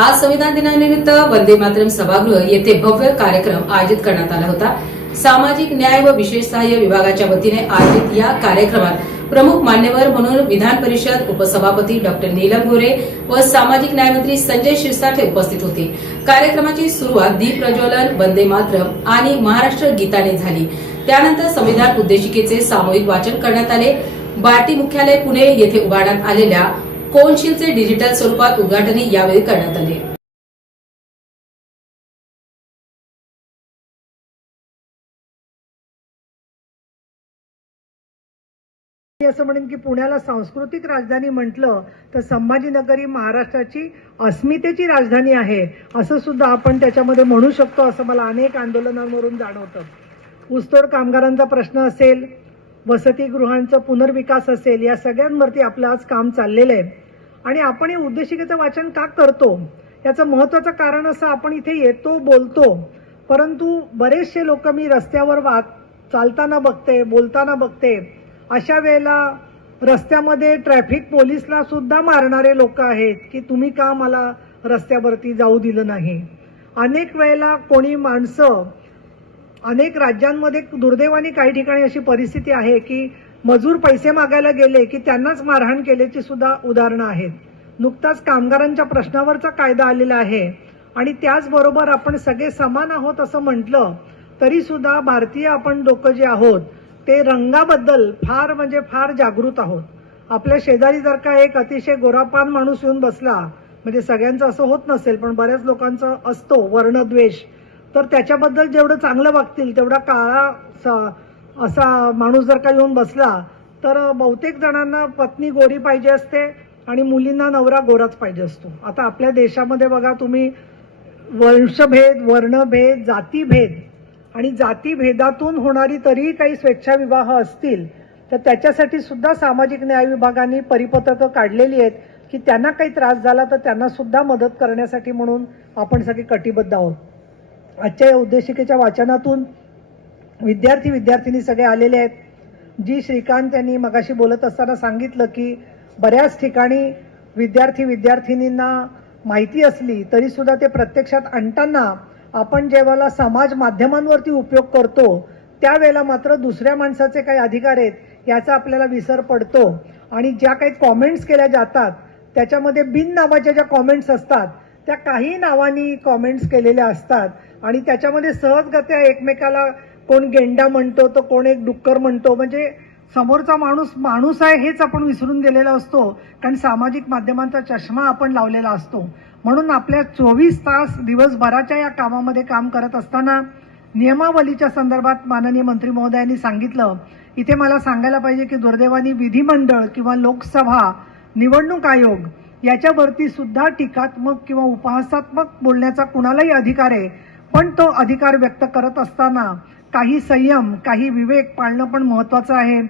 आज संविधान दिनानिमित्त वंदे मातरम सभागृह येथे भव्य कार्यक्रम आयोजित करण्यात आला होता. सामाजिक न्याय व विशेष सहाय्य विभागाच्या वतीने आयोजित या कार्यक्रमात प्रमुख मान्यवर म्हणून विधान परिषद उपसभापती डॉक्टर नीलम गोरे व सामाजिक न्यायमंत्री संजय शिरसाठे उपस्थित होते. कार्यक्रमाची सुरुवात दीप प्रज्वलन वंदे मातरम आणि महाराष्ट्र गीताने झाली. त्यानंतर संविधान उद्देशिकेचे सामूहिक वाचन करण्यात आले. बार्टी मुख्यालय पुणे येथे उभारण्यात आलेल्या कोनशिलचे डिजिटल स्वरूपात उद्घाटनही यावेळी करण्यात आले. असं म्हणेन की पुण्याला सांस्कृतिक राजधानी म्हटलं तर संभाजीनगर ही महाराष्ट्राची अस्मितेची राजधानी आहे असं सुद्धा आपण त्याच्यामध्ये म्हणू शकतो असं मला अनेक आंदोलनांवरून जाणवतं. ऊसतोड कामगारांचा प्रश्न असेल वसतिगृहांचा पुनर्विकास असेल या सगळ्यांवरती आपलं आज काम चाललेलं आहे. आणि आपण हे उद्देशिकेचं वाचन का करतो? याचं महत्वाचं कारण असं आपण इथे येतो बोलतो. परंतु बरेचसे लोक मी रस्त्यावर वा चालताना बघते बोलताना बघते. अशा वेळेला रस्त्यामध्ये ट्रॅफिक पोलीसला सुद्धा मारणारे लोक आहेत की तुम्ही का मला रस्त्यावरती जाऊ दिलं नाही? अनेक वेळेला कोणी माणसं अनेक राज्यांमध्ये दुर्दैवाने काही ठिकाणी अशी परिस्थिती आहे की मजूर पैसे मागायला गेले की त्यांनाच मारहाण केल्याची सुद्धा उदाहरणं आहेत. नुकताच कामगारांच्या प्रश्नावरचा कायदा आलेला आहे आणि त्याचबरोबर आपण सगळे समान आहोत असं म्हटलं तरी सुद्धा भारतीय आपण लोक जे आहोत ते रंगाबद्दल फार म्हणजे फार जागृत आहोत. आपल्या शेजारी जर का एक अतिशय गोरापान माणूस येऊन बसला म्हणजे सगळ्यांचं असं होत नसेल पण बऱ्याच लोकांचं असतो वर्णद्वेष तर त्याच्याबद्दल जेवढं चांगलं वागतील तेवढा काळा असा माणूस जर का येऊन बसला तर बहुतेक जणांना पत्नी गोरी पाहिजे असते आणि मुलींना नवरा गोराच पाहिजे असतो. आता आपल्या देशामध्ये बघा तुम्ही वंशभेद वर्णभेद जातीभेद आणि जातीभेदातून होणारी तरीही काही स्वेच्छाविवाह असतील तर त्याच्यासाठी सुद्धा सामाजिक न्याय विभागाने परिपत्रकं काढलेली आहेत की त्यांना काही त्रास झाला तर त्यांना सुद्धा मदत करण्यासाठी म्हणून आपण सगळे कटिबद्ध आहोत. आजच्या या उद्देशिकेच्या वाचनातून विद्यार्थी विद्यार्थिनी सगळे आलेले आहेत. जी श्रीकांत यांनी मगाशी बोलत असताना सांगितलं की बऱ्याच ठिकाणी विद्यार्थी विद्यार्थिनींना माहिती असली तरीसुद्धा ते प्रत्यक्षात आणताना आपण जेव्हा समाज माध्यमांवरती उपयोग करतो त्यावेळेला मात्र दुसऱ्या माणसाचे काही अधिकार आहेत याचा आपल्याला विसर पडतो. आणि ज्या काही कॉमेंट्स केल्या जातात त्याच्यामध्ये बिन नावाच्या ज्या कॉमेंट्स असतात त्या काही नावानी कॉमेंट्स केलेल्या असतात आणि त्याच्यामध्ये सहजगत्या एकमेकाला कोण गेंडा म्हणतो तर कोण एक डुक्कर म्हणतो. म्हणजे समोरचा माणूस माणूस आहे हेच आपण विसरून गेलेला असतो. कारण सामाजिक माध्यमांचा चष्मा आपण लावलेला असतो. म्हणून आपल्या चोवीस तास दिवसभराच्या या कामामध्ये काम करत असताना नियमावलीच्या संदर्भात माननीय मंत्री महोदयांनी सांगितलं. इथे मला सांगायला पाहिजे की दुर्दैवानी विधिमंडळ किंवा लोकसभा निवडणूक आयोग याच्यावरती सुद्धा टीकात्मक किंवा उपहासात्मक बोलण्याचा कुणालाही अधिकार आहे. पण तो अधिकार व्यक्त करत असताना काही संयम काही विवेक पाळणं पण महत्वाचं आहे.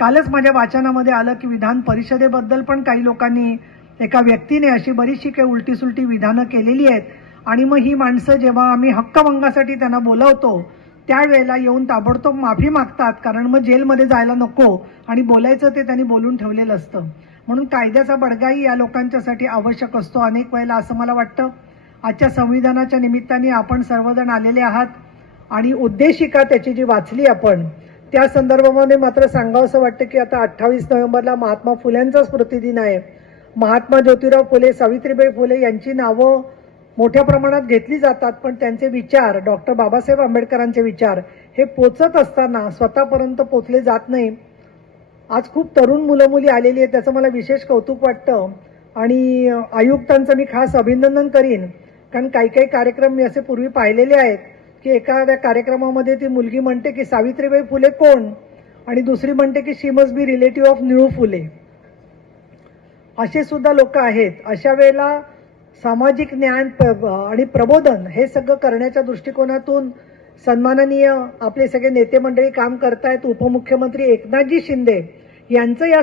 कालच माझ्या वाचनामध्ये आलं की विधान परिषदेबद्दल पण काही लोकांनी एका व्यक्तीने अशी बरीचशी काही उलटी सुलटी विधानं केलेली आहेत. आणि मग ही माणसं जेव्हा आम्ही हक्कभंगासाठी त्यांना बोलवतो त्यावेळेला येऊन ताबडतोब माफी मागतात. कारण मग जेलमध्ये जायला नको आणि बोलायचं ते त्यांनी बोलून ठेवलेलं असतं. म्हणून कायद्याचा बडगाही या लोकांच्यासाठी आवश्यक असतो अनेक वेळेला असं मला वाटतं. आजच्या संविधानाच्या निमित्ताने आपण सर्वजण आलेले आहात आणि उद्देशिका त्याची जी वाचली आपण त्या संदर्भामध्ये मात्र सांगावंसं वाटतं की आता अठ्ठावीस नोव्हेंबरला महात्मा फुल्यांचा स्मृतिदिन आहे. महात्मा ज्योतिराव फुले सावित्रीबाई फुले यांची नावं मोठ्या प्रमाणात घेतली जातात पण त्यांचे विचार डॉक्टर बाबासाहेब आंबेडकरांचे विचार हे पोचत असताना स्वतःपर्यंत पोचले जात नाही. आज खूप तरुण मुलं मुली आलेली आहेत त्याचं मला विशेष कौतुक वाटतं. आणि आयुक्तांचं मी खास अभिनंदन करीन. कारण काही काही कार्यक्रम मी असे पूर्वी पाहिलेले आहेत की एखाद्या कार्यक्रमामध्ये ती मुलगी म्हणते की सावित्रीबाई फुले कोण? आणि दुसरी म्हणते की she must be relative of Nilu Phule. असे सुद्धा लोक आहेत. अशा वेळेला सामाजिक ज्ञान प्र आणि प्रबोधन हे सगळं करण्याच्या दृष्टिकोनातून सन्माननीय आपले सगळे नेते मंडळी काम करतायत. उपमुख्यमंत्री एकनाथजी शिंदे यांचं या